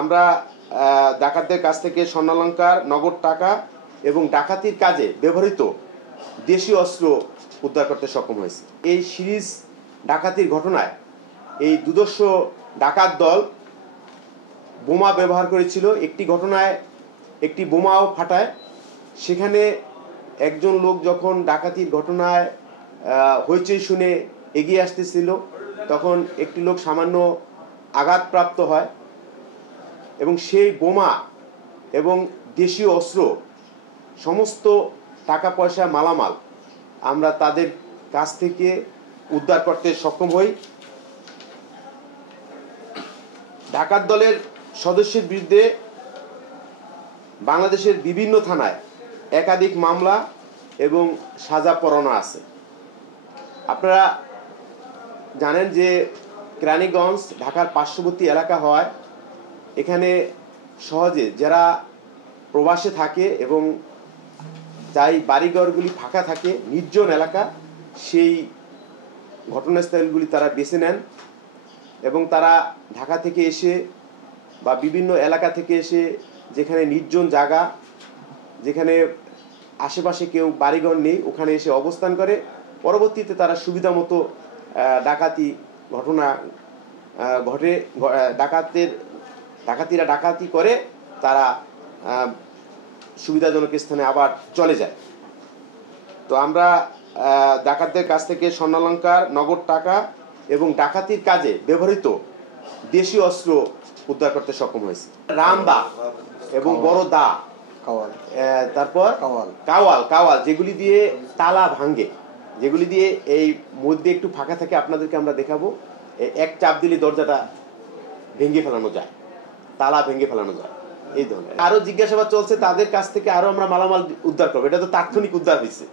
আমরা ডাকাতদের কাছ থেকে স্বর্ণালংকার, নগদ টাকা এবং ডাকাতির কাজে ব্যবহৃত দেশীয় অস্ত্র উদ্ধার করতে সক্ষম হয়েছে। এই সিরিজ ডাকাতির ঘটনায় এই দুদর্শ ডাকাত দল বোমা ব্যবহার করেছিল। একটি ঘটনায় একটি বোমাও ফাটায়। সেখানে একজন লোক যখন ডাকাতির ঘটনায় হইচই শুনে এগিয়ে আসতেছিল, তখন একটি লোক সামান্য আঘাতপ্রাপ্ত হয় এবং সেই বোমা এবং দেশীয় অস্ত্র, সমস্ত টাকা পয়সা, মালামাল আমরা তাদের কাছ থেকে উদ্ধার করতে সক্ষম হই। ডাকাত দলের সদস্যের বিরুদ্ধে বাংলাদেশের বিভিন্ন থানায় একাধিক মামলা এবং সাজা পরোয়ানা আছে। আপনারা জানেন যে কেরানীগঞ্জ ঢাকার পার্শ্ববর্তী এলাকা হয়, এখানে সহজে যারা প্রবাসে থাকে এবং যাই বাড়িঘরগুলি ফাঁকা থাকে, নির্জন এলাকা, সেই ঘটনাস্থলগুলি তারা বেছে নেন এবং তারা ঢাকা থেকে এসে বা বিভিন্ন এলাকা থেকে এসে যেখানে নির্জন জায়গা, যেখানে আশেপাশে কেউ বাড়িঘর নেই, ওখানে এসে অবস্থান করে। পরবর্তীতে তারা সুবিধা মতো ডাকাতি ঘটনা ঘটে, ডাকাতিরা ডাকাতি করে, তারা সুবিধাজনক স্থানে আবার চলে যায়। তো আমরা ডাকাতদের কাছ থেকে স্বর্ণালংকার, নগদ টাকা এবং ডাকাতির কাজে ব্যবহৃত দেশীয় অস্ত্র উদ্ধার করতে সক্ষম হয়েছে। রামদা এবং বড় দা, তারপর কাওয়াল, যেগুলি দিয়ে তালা ভাঙে, যেগুলি দিয়ে এই মধ্যে একটু ফাঁকা থাকে, আপনাদেরকে আমরা দেখাবো। এক চাপ দিলে দরজাটা ভেঙে ফেলানো যায়, তালা ভেঙে ফেলানো যায়। এই ধরনের আরো জিজ্ঞাসাবাদ চলছে, তাদের কাছ থেকে আরো আমরা মালামাল উদ্ধার করবো। এটা তো তাৎক্ষণিক উদ্ধার হয়েছে।